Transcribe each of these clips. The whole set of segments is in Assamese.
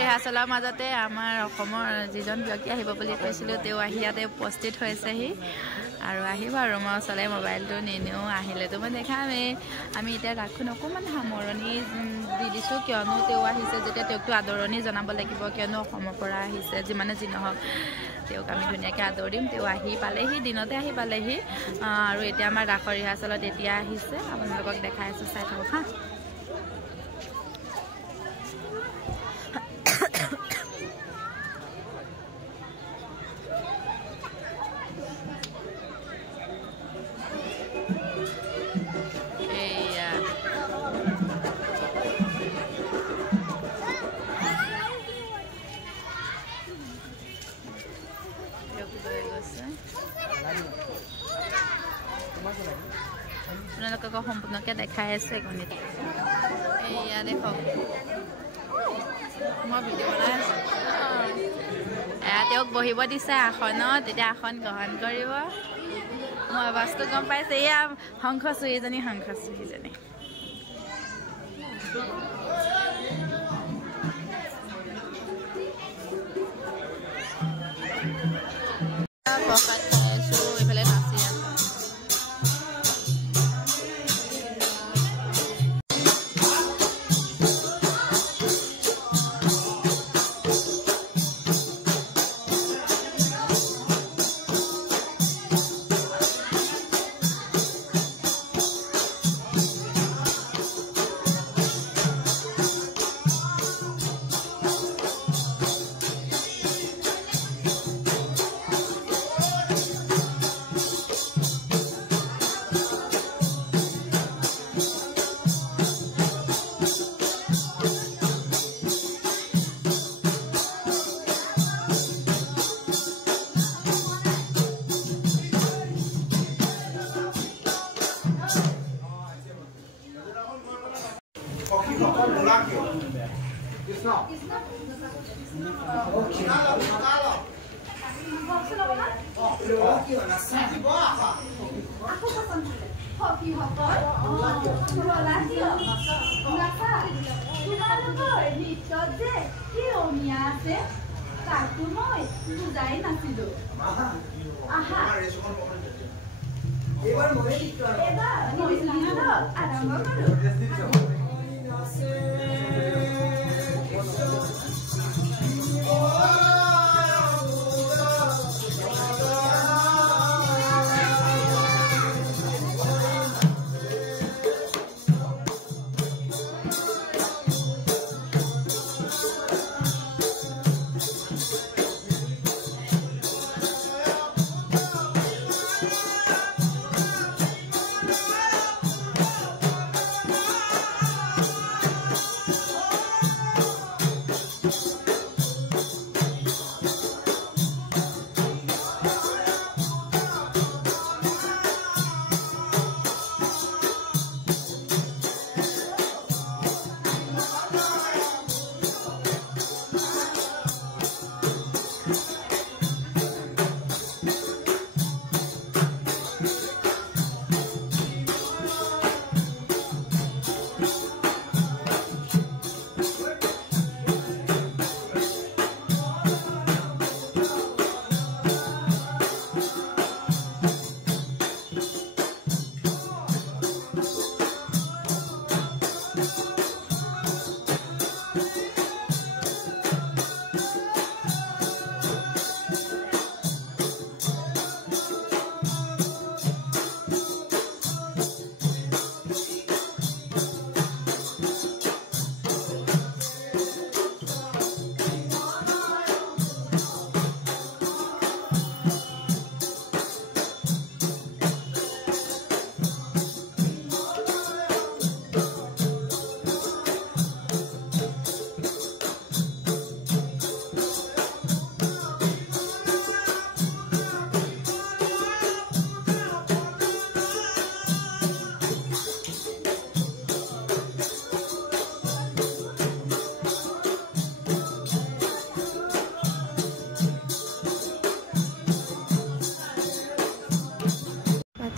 ৰিহাৰ্চলৰ মাজতে আমাৰ অসমৰ যিজন ব্যক্তি আহিব বুলি কৈছিলোঁ তেওঁ আহি ইয়াতে উপস্থিত হৈছেহি আৰু আহিব আৰু মই ওচৰলৈ মোবাইলটো নিনিও আহিলেতো মই দেখামেই আমি এতিয়া ৰাখোঁ অকণমান সামৰণি দি দিছোঁ কিয়নো তেওঁ আহিছে যেতিয়া তেওঁকতো আদৰণি জনাব লাগিব কিয়নো অসমৰ পৰা আহিছে যিমানে যি নহওক তেওঁক আমি ধুনীয়াকৈ আদৰ দিম তেওঁ আহি পালেহি দিনতে আহি পালেহি আৰু এতিয়া আমাৰ ৰাসৰ ৰিহাৰ্চলত এতিয়া আহিছে আপোনালোকক দেখাই আছোঁ চাই থাকক হা আপোনালোকক সম্পূৰ্ণকৈ দেখাই আছে গণিত এয়া দেখক মই ভিডিঅ' বনাই আছোঁ এয়া তেওঁক বহিব দিছে আসনত এতিয়া আসন গ্ৰহণ কৰিব মই আৱাজটো গম পাইছে এয়া শংখচুৰীজনী প্ৰসাদ খাই আছোঁ এইফালে নাচি আছোঁ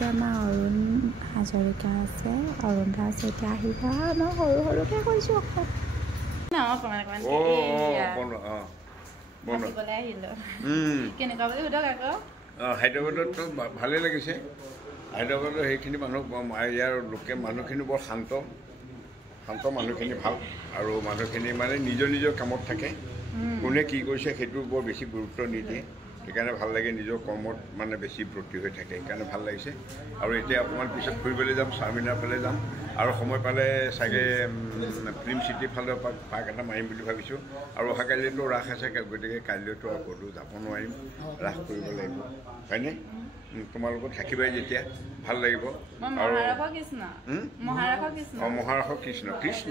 লগতে আমাৰ অৰুণ হাজৰিকা আছে, অৰুণ দা আছে। এতিয়া আহিবা মই সৰু সৰুকৈ কৈছোঁ অকণ কেনেকুৱা বুলি সোধক আকৌ। হায়দৰাবাদতো ভালেই লাগিছে। হায়দৰাবাদৰ সেইখিনি মানুহ ইয়াৰ লোকেল মানুহখিনি বৰ শান্ত মানুহখিনি ভাল আৰু মানুহখিনি মানে নিজৰ নিজৰ কামত থাকে। কোনে কি কৰিছে সেইটো বৰ বেছি গুৰুত্ব নিদিয়ে। সেইকাৰণে ভাল লাগে, নিজৰ কৰ্মত মানে বেছি ব্ৰতী হৈ থাকে। সেইকাৰণে ভাল লাগিছে। আৰু এতিয়া অকণমান পিছত ফুৰিবলৈ যাম, চাৰমিনাৰ ফালে যাম আৰু সময় পালে চাগে ফিল্ম চিটিৰ ফালে পাক এটা মাৰিম বুলি ভাবিছোঁ। আৰু অহাকালিতো ৰাস আছে, গতিকে কাইলৈতো আৰু ক'তো যাব নোৱাৰিম, ৰাস কৰিব লাগিব, হয়নে? তোমালোকক থাকিবাই যেতিয়া ভাল লাগিব। আৰু মহাৰাস কৃষ্ণ কৃষ্ণ